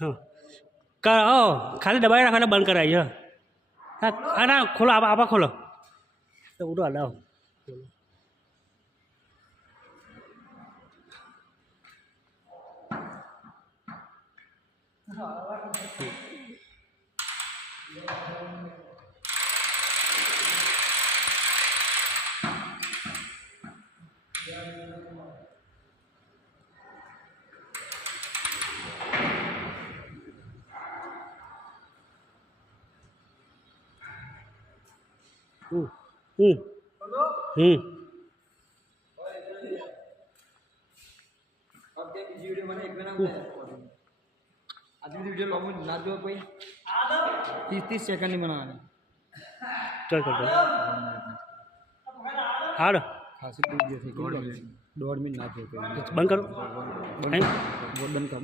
हाँ खाली दबाई रखा बंद कराइए हाँ ना खोलो आप खोलो तो उठो हटाओ वीडियो मैंने एक आधी वीडियो लॉन्ग ना दो कोई 30 सेकंड ही बनाना चल हार खासी वीडियो थी 1.5 मिनट ना दो बंद करो बंद कर